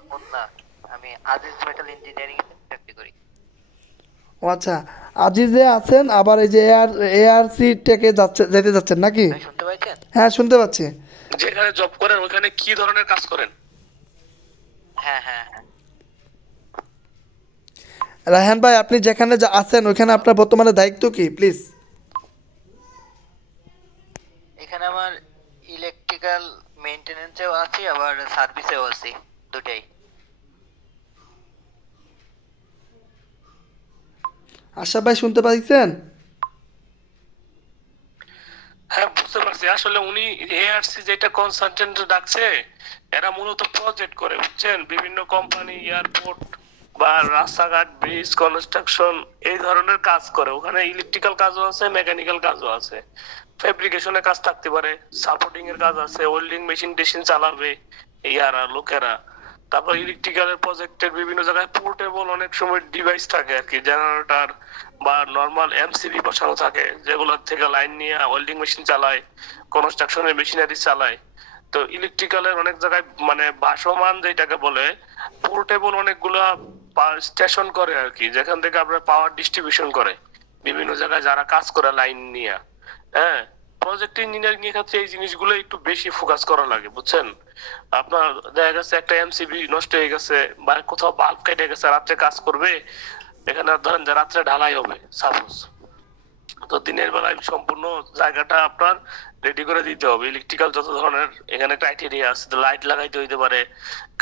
মোহাম্মদ মুন্না আমি Aziz metal engineering চাকরি করি। ও আচ্ছা আজিজে আছেন আবার এই যে এআর এআরসি টেকে যাচ্ছে যেতে যাচ্ছেন নাকি? ভাই শুনতে পাচ্ছেন হ্যাঁ শুনতে পাচ্ছি। যেখানে জব করেন ওখানে কি ধরনের কাজ করেন? হ্যাঁ হ্যাঁ হ্যাঁ। রায়হান ভাই আপনি যেখানে যা আছেন ওখানে আপনার বর্তমানে দায়িত্ব কি প্লিজ এখানে আমার ইলেকট্রিক্যাল মেইনটেনেন্সেও আছি আবার সার্ভিসেও আছি। দুটাই আশা ভাই শুনতে পাইছেন? হ্যাঁ বুঝতে পারছি। আসলে উনি এআরসি যেটা কনসালটেন্ট ডাকছে এরা মূলত প্রজেক্ট করে বুঝছেন? বিভিন্ন কোম্পানি এয়ারপোর্ট বা রাস্তাঘাট ব্রিজ কনস্ট্রাকশন এই ধরনের কাজ করে। ওখানে ইলেকট্রিক্যাল কাজও আছে মেকানিক্যাল কাজও আছে। ফেব্রিকেশনের কাজ থাকতে পারে সাপোর্টিং এর কাজ আছে ওয়েল্ডিং মেশিন টেশিন চালাবে ইয়ারা লোকেরা। তারপর ইলেকট্রিক্যালের প্রজেক্টের বিভিন্ন জায়গায় পোর্টেবল অনেক সময় ডিভাইস থাকে আর কি জেনারেটর বা নর্মাল এমসিবি বসানো থাকে যেগুলো থেকে লাইন নিয়ে ওয়েল্ডিং মেশিন চালায় কনস্ট্রাকশনের মেশিনারি চালায়। তো ইলেকট্রিক্যালের অনেক জায়গায় মানে ভাসমান যেটাকে বলে পোর্টেবল অনেকগুলা স্টেশন করে আর কি, যেখান থেকে আপনার পাওয়ার ডিস্ট্রিবিউশন করে। বিভিন্ন জায়গায় যারা কাজ করে লাইন নিয়ে হ্যাঁ? প্রজেক্ট ইঞ্জিনিয়ারিং এর ক্ষেত্রে এই জিনিসগুলো একটু বেশি ফোকাস করা লাগে, বুঝছেন? আপনার দেখা গেছে একটা এমসিবি নষ্ট হয়ে গেছে, বা কোথাও বাল্ব কেটে গেছে, রাত্রে কাজ করবে, এখানে ধরেন যে রাত্রে ঢালাই হবে সাপোজ তো দিনের বেলায় সম্পূর্ণ জায়গাটা আপনার রেডি করে দিতে হবে। ইলেকট্রিক্যাল যত ধরনের এখানে ক্রাইটেরিয়া আছে লাইট লাগাইতে হইতে পারে,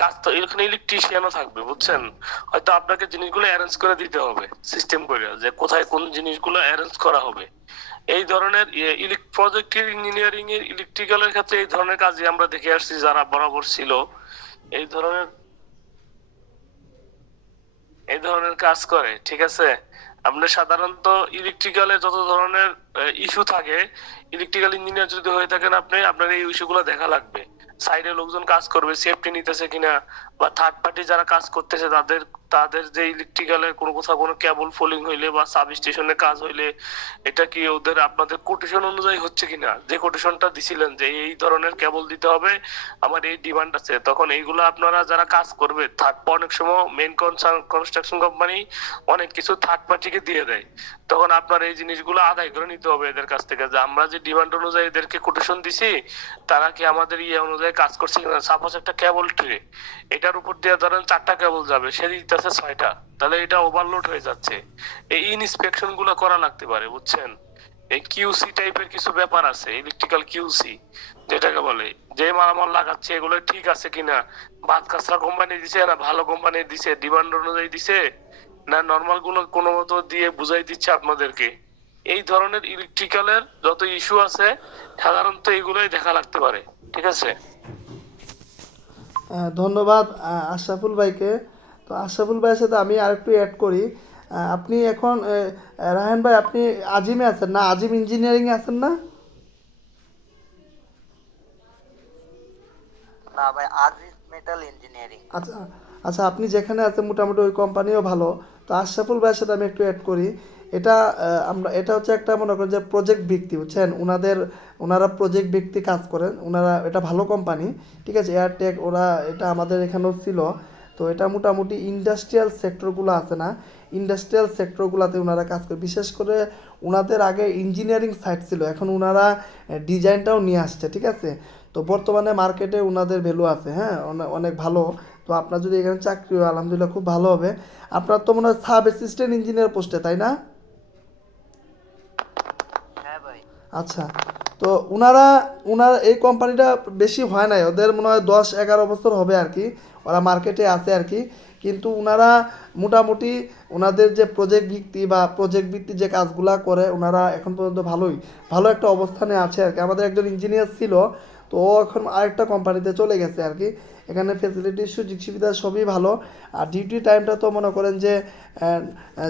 কাজ তো এখানে ইলেকট্রিশিয়ানও থাকবে, বুঝছেন? হয়তো আপনাকে জিনিসগুলো অ্যারেঞ্জ করে দিতে হবে সিস্টেম করে, যে কোথায় কোন জিনিসগুলো অ্যারেঞ্জ করা হবে। এই ধরনের প্রজেক্ট ইঞ্জিনিয়ারিং এর ইলেকট্রিক্যালের ক্ষেত্রে এই ধরনের কাজই আমরা দেখে আসছি, যারা বরাবর ছিল। এই ধরনের এই ধরনের কাজ করে, ঠিক আছে? আমরা সাধারণত ইলেকট্রিক্যালে যত ধরনের ইস্যু থাকে ইলেকট্রিক্যাল ইঞ্জিনিয়ার যদি হয়ে থাকেন আপনি, আপনার এই ইস্যুগুলো দেখা লাগবে। সাইডে লোকজন কাজ করবে সেফটি নিতেছে কিনা, বা থার্ড পার্টি যারা কাজ করতেছে তাদের তাদের যে ইলেকট্রিক্যালের কোনো কোথাও কোনো কেবল ফোলিং হইলে বা সাব স্টেশনে কাজ হইলে, এটা কি ওদের আপনাদের কোটেশন অনুযায়ী হচ্ছে কিনা? যে কোটেশনটা দিছিলেন যে এই ধরনের কেবল দিতে হবে, আমার এই ডিমান্ড আছে। তখন এইগুলো আপনারা যারা কাজ করবে থার্ড অনেক সময় মেইন কনস্ট্রাকশন কোম্পানি অনেক কিছু থার্ড পার্টিকে দিয়ে দেয়। তখন আপনার এই জিনিসগুলো আদায় করে নিতে হবে এদের কাছ থেকে, যে আমরা যে ডিমান্ড অনুযায়ী এদেরকে কোটেশন দিছি, তারা কি আমাদের ইয়ে অনুযায়ী কাজ করছে কিনা? সাপোজ একটা কেবল ট্রে, এটার উপর দিয়ে ধরেন চারটা কেবল যাবে সে দিতেছে ছয়টা। তাহলে এটা ওভারলোড হয়ে যাচ্ছে। এই ইনস্পেকশনগুলো করা লাগতে পারে, বুঝছেন? এই কিউসি টাইপের কিছু ব্যাপার আছে ইলেকট্রিক্যাল কিউসি যেটাকে বলে। যে মালামাল লাগাচ্ছে, এগুলো ঠিক আছে কিনা? বাদ কাঁচরা কোম্পানি দিছে না ভালো কোম্পানি দিছে? ডিমান্ড অনুযায়ী দিছে? না নর্মালগুলো কোনো মতো দিয়ে বুঝাই দিচ্ছে আপনাদেরকে? এই ধরনের ইলেকট্রিক্যালের যত ইস্যু আছে, সাধারণত এগুলোই দেখা লাগতে পারে। ঠিক আছে? ধন্যবাদ আশরাফুল ভাইকে। তো আশরাফুল ভাইয়ের সাথে আমি আরেকটু অ্যাড করি। আপনি এখন আহ, রায়হান ভাই আপনি আজিমে আছেন না? আজিম ইঞ্জিনিয়ারিংয়ে আছেন না? না ভাই আজিজ মেটাল ইঞ্জিনিয়ারিং আচ্ছা আচ্ছা আপনি যেখানে আছেন মোটামুটি ওই কোম্পানিও ভালো। তো আশরাফুল ভাইয়ের সাথে আমি একটু অ্যাড করি। এটা আমরা এটা হচ্ছে একটা মনে করেন যে প্রজেক্ট ভিত্তি বুঝছেন? ওনাদের ওনারা প্রজেক্ট ভিত্তি কাজ করেন। ওনারা এটা ভালো কোম্পানি ঠিক আছে? এয়ারটেক ওরা এটা আমাদের এখানেও ছিল। তো এটা মোটামুটি ইন্ডাস্ট্রিয়াল সেক্টরগুলো আছে না? ইন্ডাস্ট্রিয়াল সেক্টরগুলোতে ওনারা কাজ করে। বিশেষ করে ওনাদের আগে ইঞ্জিনিয়ারিং সাইট ছিল। এখন ওনারা ডিজাইনটাও নিয়ে আসছে ঠিক আছে? তো বর্তমানে মার্কেটে ওনাদের ভ্যালু আছে হ্যাঁ? অনেক ভালো। তো আপনার যদি এখানে চাকরি হয় আলহামদুলিল্লাহ খুব ভালো হবে। আপনার তো মনে হয় সাব অ্যাসিস্ট্যান্ট ইঞ্জিনিয়ার পোস্টে তাই না? হ্যাঁ ভাই। আচ্ছা। তো ওনারা ওনার এই কোম্পানিটা বেশি হয় নাই। ওদের মনে হয় দশ, এগারো বছর হবে আর কি। ওরা মার্কেটে আছে আর কি। কিন্তু ওনারা মোটামুটি ওনাদের যে প্রজেক্ট ভিত্তি বা প্রজেক্ট ভিত্তি যে কাজগুলা করে ওনারা এখন পর্যন্ত ভালোই, ভালো একটা অবস্থানে আছে আর কি। আমাদের একজন ইঞ্জিনিয়ার ছিল তো ও এখন আরেকটা কোম্পানিতে চলে গেছে আর কি। এখানে ফেসিলিটি সুযোগ সুবিধা সবই ভালো। আর ডিউটি টাইমটা তো মনে করেন যে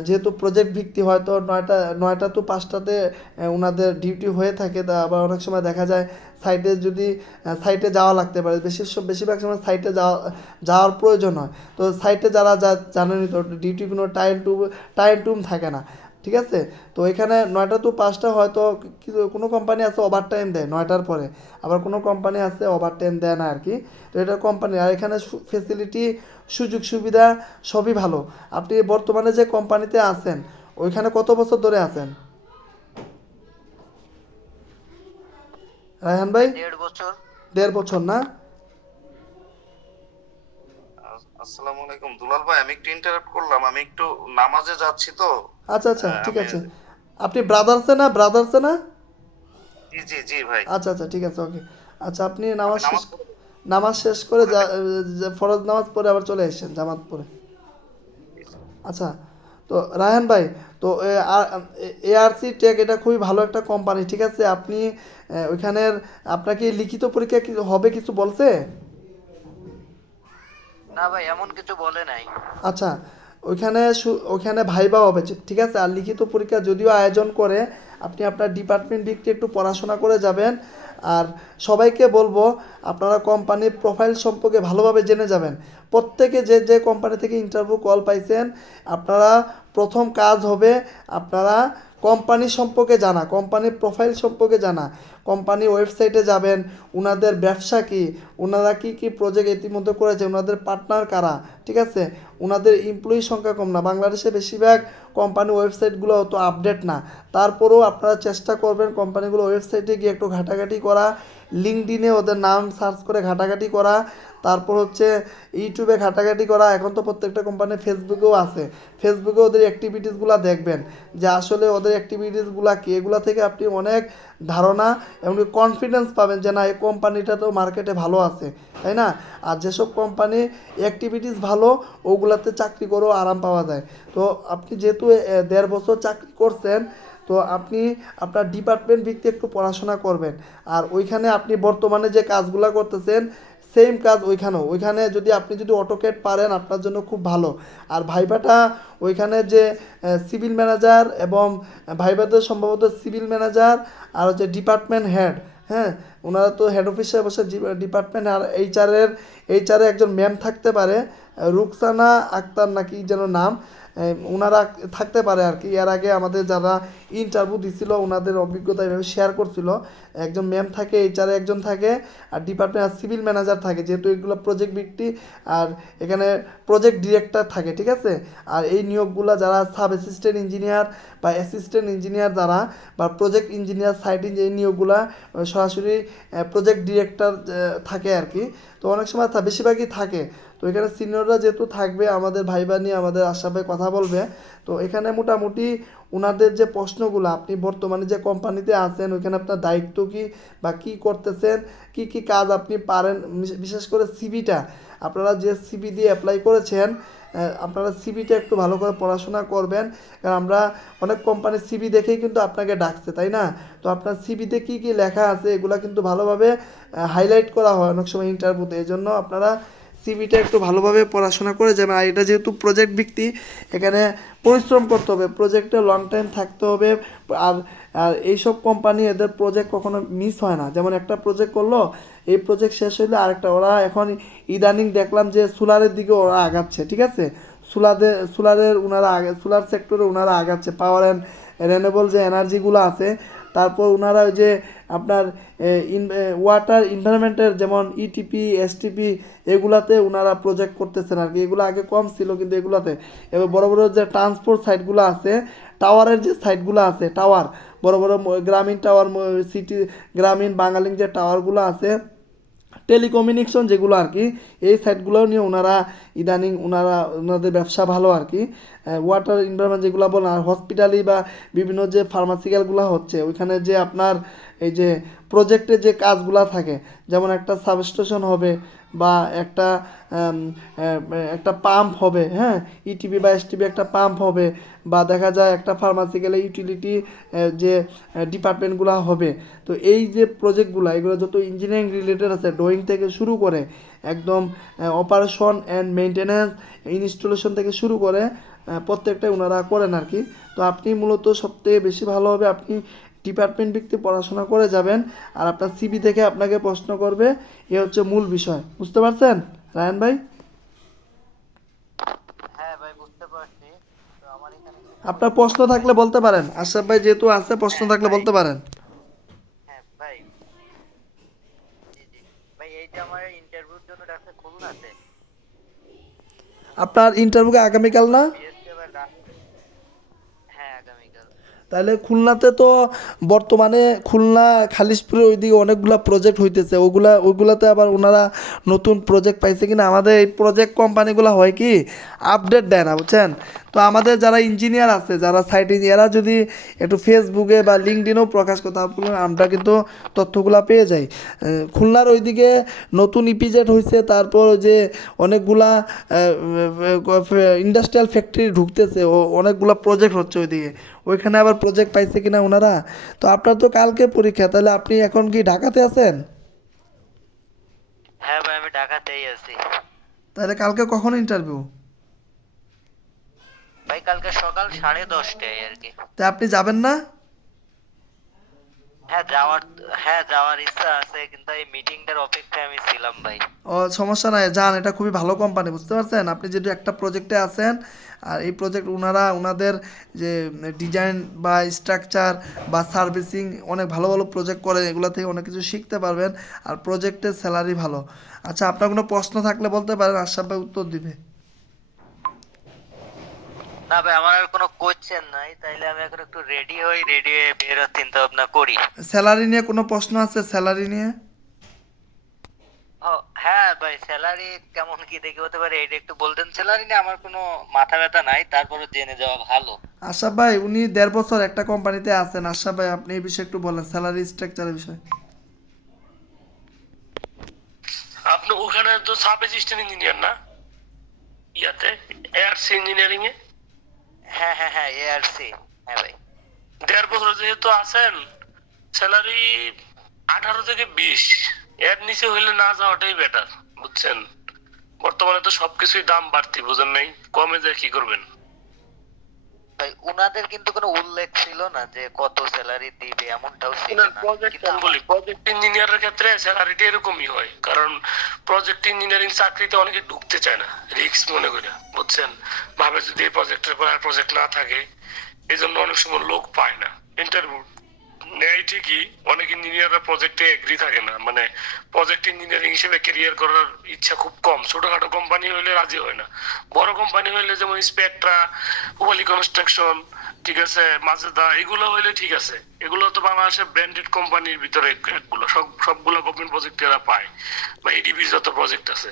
যেহেতু প্রজেক্ট ভিত্তি হয়তো নয়টা নয়টা তো পাঁচটাতে ওনাদের ডিউটি হয়ে থাকে। তা আবার অনেক সময় দেখা যায় সাইটে যদি সাইটে যাওয়া লাগতে পারে। বেশি বেশিরভাগ সময় সাইটে যাওয়া, যাওয়ার প্রয়োজন হয়। তো সাইটে যারা যা জানেনই তো ডিউটি কোনো টাইম টু টাইম টুম থাকে না। ঠিক আছে? তো এখানে নয়টা তো পাঁচটা হয়তো কিছু কোনো কোম্পানি আছে ওভার টাইম দেয় নয়টার পরে। আবার কোনো কোম্পানি আছে ওভার টাইম দেয় না আর কি তো এটা কোম্পানি আর এখানে ফেসিলিটি সুযোগ সুবিধা সবই ভালো। আপনি বর্তমানে যে কোম্পানিতে আছেন ওইখানে কত বছর ধরে আছেন? রায়হান ভাই? দেড় বছর। দেড় বছর না? আসসালামু আলাইকুম। দুলাল ভাই আমি একটু ইন্টারাপ্ট করলাম আমি একটু নামাজে যাচ্ছি তো। আচ্ছা আচ্ছা হ্যাঁ, ঠিক আছে। আপনি ব্রাদার্সে না? ব্রাদার্সে না? জি জি জি ভাই। আচ্ছা আচ্ছা ঠিক আছে ওকে আচ্ছা আপনি নামাজ শেষ নামাজ শেষ করে যা- যা- ফরজ নামাজ পড়ে আবার চলে এসেছেন জামাত পড়ে আচ্ছা তো রায়হান ভাই তো এআরসি টেক এটা খুবই ভালো একটা কোম্পানি ঠিক আছে? আপনি ওইখানের আপনাকে লিখিত পরীক্ষা কি হবে কিছু বলছে না ভাই, এমন কিছু বলে নাই। আচ্ছা ওইখানে ওইখানে ভাইবা হবে ঠিক আছে? আর লিখিত পরীক্ষা যদিও আয়োজন করে, আপনি আপনার ডিপার্টমেন্ট দিক থেকে একটু পড়াশোনা করে যাবেন। আর সবাইকে বলব, আপনারা কোম্পানির প্রোফাইল সম্পর্কে ভালোভাবে জেনে যাবেন। প্রত্যেকে যে যে কোম্পানি থেকে ইন্টারভিউ কল পাইছেন, আপনারা প্রথম কাজ হবে, আপনারা কোম্পানি সম্পর্কে জানা কোম্পানির প্রোফাইল সম্পর্কে জানা। কোম্পানি ওয়েবসাইটে যাবেন ওনাদের ব্যবসা কি ওনারা কী কী প্রজেক্ট ইতিমধ্যে করেছে ওনাদের পার্টনার কারা, ঠিক আছে? ওনাদের এমপ্লয়ি সংখ্যা কম না, বাংলাদেশে বেশিরভাগ কোম্পানি ওয়েবসাইটগুলো অত আপডেট না। তারপরেও আপনারা চেষ্টা করবেন কোম্পানিগুলো ওয়েবসাইটে গিয়ে একটু ঘাটাঘাটি করা লিঙ্কডিনে ওদের নাম সার্চ করে ঘাটাঘাটি করা, তারপর হচ্ছে ইউটিউবে ঘাটাঘাটি করা, এখন তো প্রত্যেকটা কোম্পানি ফেসবুকেও আছে। ফেসবুকে ওদের অ্যাক্টিভিটিসগুলো দেখবেন, যে আসলে ওদের অ্যাক্টিভিটিসগুলো কি, এগুলো থেকে আপনি অনেক ধারণা এমনকি কনফিডেন্স পাবেন যে না, এই কোম্পানিটা তো মার্কেটে ভালো আছে, তাই না? আর যেসব কোম্পানি অ্যাক্টিভিটিস ভালো, ওগুলাতে চাকরি করেও আরাম পাওয়া যায়। তো আপনি যেহেতু দেড় বছর চাকরি করছেন, তো আপনি আপনার ডিপার্টমেন্ট ভিত্তিক একটু পড়াশোনা করবেন। আর ওইখানে আপনি বর্তমানে যে কাজগুলো করতেছেন সেম কাজ ওইখানেও। ওইখানে যদি আপনি যদি অটোকেট পারেন, আপনার জন্য খুব ভালো। আর ভাইবাটা ওইখানে যে সিভিল ম্যানেজার এবং ভাইবাদের সম্ভবত সিভিল ম্যানেজার আর হচ্ছে ডিপার্টমেন্ট হেড হ্যাঁ? ওনারা তো হেড অফিসে বসে ডিপার্টমেন্ট আর এইচআরের এইচআরে একজন ম্যাম থাকতে পারে। রুকসানা আক্তার নাকি যেন নাম ওনারা থাকতে পারে আর কি। এর আগে আমাদের যারা ইন্টারভিউ দিছিল ওনাদের অভিজ্ঞতা এভাবে শেয়ার করছিল। একজন ম্যাম থাকে এইচআরে একজন থাকে, আর ডিপার্টমেন্ট আর সিভিল ম্যানেজার থাকে, যেহেতু এগুলো প্রজেক্ট ভিত্তি আর এখানে প্রজেক্ট ডিরেক্টর থাকে, ঠিক আছে? আর এই নিয়োগগুলো যারা সাব অ্যাসিস্ট্যান্ট ইঞ্জিনিয়ার বা অ্যাসিস্ট্যান্ট ইঞ্জিনিয়ার যারা, বা প্রজেক্ট ইঞ্জিনিয়ার সাইট এই নিয়োগগুলা, সরাসরি প্রজেক্ট ডিরেক্টর থাকে আর কি। তো অনেক সময় বেশিরভাগই থাকে। তো এখানে সিনিয়ররা যেহেতু থাকবে, আমাদের ভাইবা নিয়ে আমাদের আশাপে কথা বলবে। তো এখানে মোটামুটি ওনাদের যে প্রশ্নগুলো, আপনি বর্তমানে যে কোম্পানিতে আছেন, ওইখানে আপনার দায়িত্ব কি বা কি করতেছেন, কি কি কাজ আপনি পারেন বিশেষ করে সিবিটা আপনারা যে সিবি দিয়ে অ্যাপ্লাই করেছেন আপনারা সিবিটা একটু ভালো করে পড়াশোনা করবেন, কারণ আমরা অনেক কোম্পানির সিবি দেখেই কিন্তু আপনাকে ডাকছে, তাই না? তো আপনার সিবিতে কি কি লেখা আছে, এগুলো কিন্তু ভালোভাবে হাইলাইট করা হয় অনেক সময় ইন্টারভিউতে এই জন্য আপনারা সিভিটা একটু ভালোভাবে পড়াশোনা করে যাবেন আর এটা যেহেতু প্রজেক্ট ভিত্তি, এখানে পরিশ্রম করতে হবে। প্রজেক্টে লং টাইম থাকতে হবে। আর আর এইসব কোম্পানি এদের প্রজেক্ট কখনো মিস হয় না। যেমন একটা প্রজেক্ট করল, এই প্রজেক্ট শেষ হইলে আরেকটা। ওরা এখন ইদানিং দেখলাম যে সোলারের দিকে ওরা আগাচ্ছে, ঠিক আছে? সোলারে, সোলারের ওনারা আগে, সোলার সেক্টরে ওনারা আগাচ্ছে। পাওয়ার অ্যান্ড রেনেবল যে এনার্জিগুলো আছে তারপর ওনারা যে আপনার ওয়াটার এনভায়রনমেন্টের যেমন E ইটিপি এসটিপি এগুলাতে ওনারা প্রজেক্ট করতেছেন আর কি। এগুলো আগে কম ছিল কিন্তু এগুলাতে। এবার বড় বড় যে ট্রান্সপোর্ট সাইটগুলো আছে টাওয়ারের যে সাইটগুলো আছে টাওয়ার বড় বড় গ্রামীণ টাওয়ার সিটি গ্রামীণ বাঙালির যে টাওয়ারগুলো আছে টেলিকমিউনিকেশন যেগুলো আর কি, এই সাইটগুলো নিয়ে ওনারা ইদানিং ওনারা ওনাদের ব্যবসা ভালো আর কি। ওয়াটার এনভায়রনমেন্ট যেগুলো বলেন আর হসপিটালি বা বিভিন্ন যে ফার্মাসিক্যালগুলো হচ্ছে, ওইখানে যে আপনার এই যে প্রজেক্টে যে কাজগুলো থাকে, যেমন একটা সাবস্টেশন হবে বা একটা একটা পাম্প হবে হ্যাঁ? ইটিভি বা এসটিভি একটা পাম্প হবে বা দেখা যায় একটা ফার্মাসিক্যালে ইউটিলিটি যে ডিপার্টমেন্টগুলো হবে। তো এই যে প্রজেক্টগুলো এগুলো যত ইঞ্জিনিয়ারিং রিলেটেড আছে ড্রয়িং থেকে শুরু করে, একদম অপারেশন অ্যান্ড মেনটেন্যান্স ইনস্টলেশন থেকে শুরু করে প্রত্যেকটাই ওনারা করেন আর কি। তো আপনি মূলত সবথেকে বেশি ভালো হবে আপনি ডিপার্টমেন্ট ভিত্তিক পড়াশোনা করে যাবেন আর আপনার সিবি থেকে আপনাকে প্রশ্ন করবে এ হচ্ছে মূল বিষয়। বুঝতে পারছেন রায়ন ভাই? হ্যাঁ আপনার প্রশ্ন থাকলে বলতে পারেন। আশরাফ ভাই যেহেতু আছে প্রশ্ন থাকলে বলতে পারেন। হ্যাঁ আপনার ইন্টারভিউ আগামীকাল না? তাহলে খুলনাতে তো বর্তমানে খুলনা খালিশপুরে ওইদিকে অনেকগুলা প্রজেক্ট হইতেছে। ওগুলা, ওইগুলাতে আবার ওনারা নতুন প্রজেক্ট পাইছে কিনা? আমাদের এই প্রজেক্ট কোম্পানিগুলো হয় কি? আপডেট দেয় না, বুঝছেন? তো আমাদের যারা ইঞ্জিনিয়ার আছে যারা সাইট এরা যদি একটু ফেসবুকে বা লিঙ্কডিনেও প্রকাশ করতে আমরা কিন্তু তথ্যগুলা পেয়ে যাই। খুলনার ওইদিকে নতুন ইপিজেড হয়েছে তারপর যে অনেকগুলা ইন্ডাস্ট্রিয়াল ফ্যাক্টরি ঢুকতেছে ও অনেকগুলা প্রজেক্ট হচ্ছে ওইদিকে। ওইখানে আবার প্রজেক্ট পাইছে কিনা ওনারা তো আপনার তো কালকে পরীক্ষা তাহলে আপনি এখন কি ঢাকাতে আছেন? হ্যাঁ ভাই আমি ঢাকাতেই আছি। তাহলে কালকে কখন ইন্টারভিউ ভাই কালকে সকাল সাড়ে দশটায় আর কি। তা আপনি যাবেন না? হ্যাঁ যাওয়ার হ্যাঁ যাওয়ার ইচ্ছা আছে কিন্তু এই মিটিংটার অপেক্ষায় আমি ছিলাম ভাই। ও সমস্যা নাই যান এটা খুবই ভালো কোম্পানি বুঝতে পারছেন? আপনি যদি একটা প্রজেক্টে আছেন আর এই প্রজেক্ট ওনারা ওনাদের যে ডিজাইন বা স্ট্রাকচার বা সার্ভিসিং অনেক ভালো ভালো প্রজেক্ট করে এগুলো থেকে অনেক কিছু শিখতে পারবেন আর প্রজেক্টের স্যালারি ভালো। আচ্ছা আপনার কোনো প্রশ্ন থাকলে বলতে পারেন আশরাফ ভাই উত্তর দিবে। না ভাই আমার আর কোনো কোয়েশ্চেন নাই। তাইলে আমি এখন একটু রেডি হই রেডি হয়ে বের হওয়ার চিন্তা ভাবনা করি। স্যালারি নিয়ে কোনো প্রশ্ন আছে? স্যালারি নিয়ে? হ্যাঁ ভাই স্যালারি কেমন কি দেখে হতে পারে। এটা একটু বলতেন স্যালারি নিয়ে আমার কোনো মাথা ব্যথা নাই তারপরে জেনে যাওয়া ভালো। আশরাফ ভাই উনি দেড় বছর একটা কোম্পানিতে আছেন। আশরাফ ভাই আপনি এই বিষয়ে একটু বলেন স্যালারি স্ট্রাকচারের বিষয়ে। আপনি ওখানে তো সাব অ্যাসিস্ট্যান্ট ইঞ্জিনিয়ার না? ইয়াতে এআরসি ইঞ্জিনিয়ারিং এ হ্যাঁ হ্যাঁ হ্যাঁ এআরসি হ্যাঁ ভাই। দেড় বছর যেহেতু আছেন স্যালারি আঠারো থেকে বিশ। এর নিচে হইলে না যাওয়াটাই বেটার বুঝছেন? বর্তমানে তো সবকিছুই দাম বাড়তি, বুঝেন নাই? কমে যায় কি করবেন? ভাই উনাদের কিন্তু কোনো উল্লেখ ছিল না যে কত স্যালারি দিবে এমনটাও ছিল না। প্রজেক্ট বলি প্রজেক্ট ইঞ্জিনিয়ারের ক্ষেত্রে স্যালারিটা এরকমই হয়। কারণ প্রজেক্ট ইঞ্জিনিয়ারিং চাকরিতে অনেকে ঢুকতে চায় না রিস্ক মনে করে বুঝছেন? ভাবে যদি এই প্রজেক্টের পর আর প্রজেক্ট না থাকে এই জন্য অনেক সময় লোক পায় না। ইন্টারভিউ নেয় ঠিকই, অনেক ইঞ্জিনিয়াররা প্রজেক্টে এগ্রি থাকে না। মানে প্রজেক্ট ইঞ্জিনিয়ারিং হিসেবে ক্যারিয়ার করার ইচ্ছা খুব কম। ছোটখাটো কোম্পানি হইলে রাজি হয় না। বড় কোম্পানি হইলে যেমন স্পেকট্রা হুবালি কনস্ট্রাকশন ঠিক আছে, মাজেদা, এগুলো হইলে ঠিক আছে। এগুলো তো বাংলাদেশের ব্র্যান্ডেড কোম্পানির ভিতরে এক- একগুলো। সব, সবগুলো গভর্নমেন্ট প্রজেক্ট এরা পায়। বা এডিবির যত প্রজেক্ট আছে।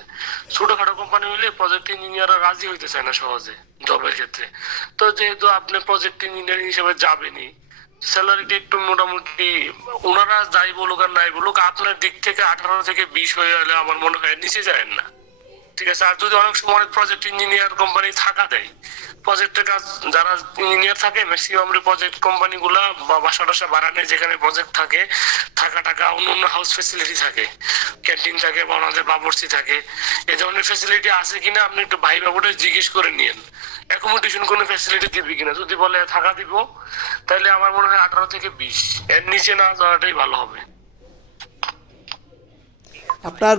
ছোটখাটো কোম্পানি হইলে প্রজেক্ট ইঞ্জিনিয়াররা রাজি হইতে চায় না সহজে জবের ক্ষেত্রে। তো যেহেতু আপনি প্রজেক্ট ইঞ্জিনিয়ারিং হিসেবে যাবেনই স্যালারিটা একটু মোটামুটি, ওনারা যাই বলুক আর নাই বলুক, আপনার দিক থেকে আঠারো থেকে বিশ হয়ে গেলে আমার মনে হয় নিচে যায় না। ঠিক আছে, আর যদি অনেক সময় অনেক প্রজেক্ট ইঞ্জিনিয়ার কোম্পানি থাকা দেয় প্রজেক্টের কাজ যারা ইঞ্জিনিয়ার থাকে ম্যাক্সিমাম প্রজেক্ট কোম্পানি গুলা বা বাসা টাসা বাড়ানে যেখানে প্রজেক্ট থাকে, থাকা টাকা অন্য অন্য হাউস ফেসিলিটি থাকে ক্যান্টিন থাকে বা ওনাদের বাবরসি থাকে এই ধরনের ফেসিলিটি আছে কিনা আপনি একটু ভাই বাবুটা জিজ্ঞেস করে নিন অ্যাকোমোডেশন কোনো ফেসিলিটি দিবি কিনা? যদি বলে থাকা দিব তাহলে আমার মনে হয় আঠারো থেকে বিশ। এর নিচে না যাওয়াটাই ভালো হবে। আপনার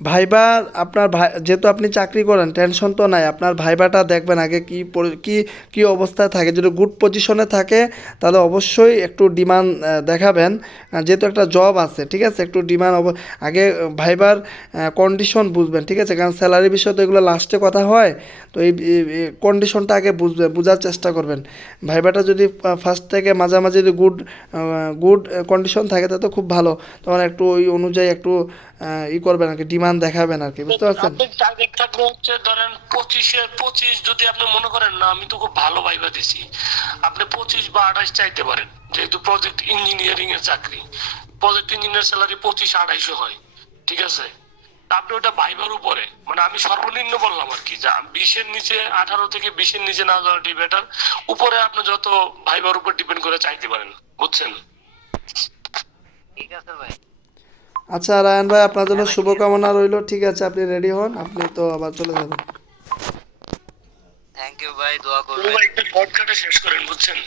ভাইবার আপনার ভাই, যেহেতু আপনি চাকরি করেন টেনশন তো নাই। আপনার ভাইবাটা দেখবেন আগে কি কি কি অবস্থায় থাকে। যদি গুড পজিশনে থাকে, তাহলে অবশ্যই একটু ডিমান্ড দেখাবেন। যেহেতু একটা জব আছে, ঠিক আছে? একটু ডিমান্ড আগে ভাইবার কন্ডিশন বুঝবেন, ঠিক আছে? কারণ স্যালারি বিষয় তো এগুলো লাস্টে কথা হয়, তো এই কন্ডিশনটা আগে বুঝবেন, বোঝার চেষ্টা করবেন। ভাইবাটা যদি ফার্স্ট থেকে মাঝামাঝি যদি গুড গুড কন্ডিশন থাকে, তাহলে তো খুব ভালো। তখন একটু ওই অনুযায়ী একটু ই করবেন আর কি ডিমান্ড দেখাবেন আর কি বুঝতে পারছেন? আপনি টার্গেট থাকবে হচ্ছে ধরেন পঁচিশে পঁচিশ যদি আপনি মনে করেন না আমি তো খুব ভালো ভাইবা দিছি। আপনি পঁচিশ বা আঠাশ চাইতে পারেন যেহেতু প্রজেক্ট ইঞ্জিনিয়ারিং এর চাকরি। প্রজেক্ট ইঞ্জিনিয়ার স্যালারি পঁচিশ আড়াইশো হয় ঠিক আছে? আপনি ওটা ভাইবার উপরে মানে আমি সর্বনিম্ন বললাম আর কি যা বিশের নিচে আঠারো থেকে বিশের নিচে না যাওয়াটি বেটার উপরে আপনি যত ভাইবার উপর ডিপেন্ড করে চাইতে পারেন বুঝছেন? ঠিক আছে ভাই। আচ্ছা রায়ন ভাই আপনার জন্য শুভকামনা রইল। ঠিক আছে আপনি রেডি হন? আপনি তো আবার চলে যাবেন। থ্যাংক ইউ ভাই দোয়া করবেন ভাই একটা শর্টকাটে শেষ করেন বুঝছেন?